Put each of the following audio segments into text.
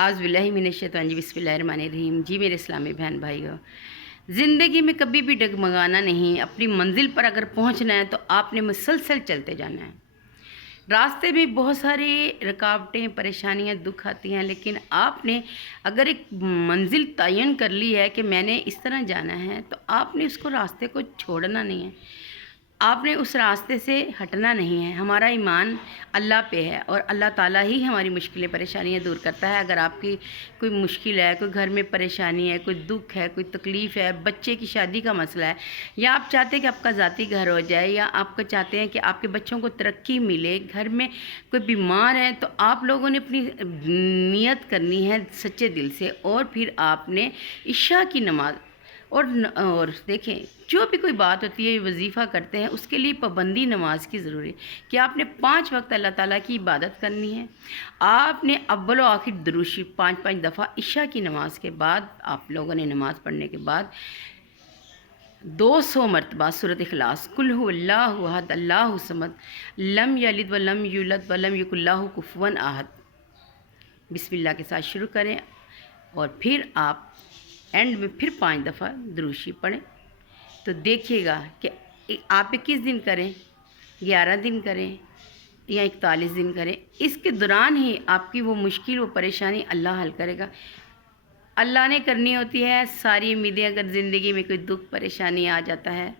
आज़ बिल्लाहि मिनश शैतानिर रजीम बिस्मिल्लाहिर्रहमानिर्रहीम। जी मेरे इस्लामी बहन भाइयों, ज़िंदगी में कभी भी डगमगाना नहीं। अपनी मंजिल पर अगर पहुंचना है तो आपने मुसलसल चलते जाना है। रास्ते में बहुत सारी रुकावटें, परेशानियां, दुख आती हैं, लेकिन आपने अगर एक मंजिल तयन कर ली है कि मैंने इस तरह जाना है, तो आपने उसको रास्ते को छोड़ना नहीं है। आपने उस रास्ते से हटना नहीं है। हमारा ईमान अल्लाह पे है और अल्लाह ताला ही हमारी मुश्किलें, परेशानियां दूर करता है। अगर आपकी कोई मुश्किल है, कोई घर में परेशानी है, कोई दुख है, कोई तकलीफ़ है, बच्चे की शादी का मसला है, या आप चाहते हैं कि आपका ज़ाती घर हो जाए, या आपको चाहते हैं कि आपके बच्चों को तरक्की मिले, घर में कोई बीमार है, तो आप लोगों ने अपनी नियत करनी है सच्चे दिल से, और फिर आपने इशा की नमाज़ और देखें, जो भी कोई बात होती है, वजीफ़ा करते हैं, उसके लिए पाबंदी नमाज की ज़रूरी है कि आपने 5 वक्त अल्लाह ताला की इबादत करनी है। आपने अव्वल व आखिर दुरूशी 5-5 दफ़ा इशा की नमाज के बाद, आप लोगों ने नमाज़ पढ़ने के बाद 200 मरतबा सूरत इखलास, कुल हुवल्लाहु अहद अल्लाहु समद लम यलिद व लम यूलद व लम यकुल लहू कुफुवन अहद बिस्मिल्लाह के साथ शुरू करें, और फिर आप एंड में फिर 5 दफ़ा दुरूशी पढ़ें। तो देखिएगा कि आप 21 दिन करें, 11 दिन करें या 41 दिन करें, इसके दौरान ही आपकी वो मुश्किल, वो परेशानी अल्लाह हल करेगा। अल्लाह ने करनी होती है सारी उम्मीदें। अगर ज़िंदगी में कोई दुख, परेशानी आ जाता है,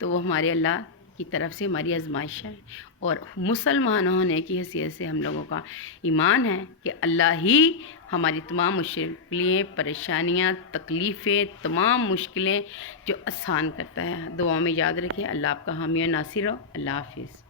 तो वो हमारे अल्लाह की तरफ से हमारी आजमाइश है। और मुसलमान होने की हैसियत से हम लोगों का ईमान है कि अल्लाह ही हमारी तमाम मुश्किलें, परेशानियां, तकलीफ़ें, तमाम मुश्किलें जो आसान करता है। दुआ में याद रखिए। अल्लाह आपका हामी और नासिर हो। अल्लाह हाफिज़।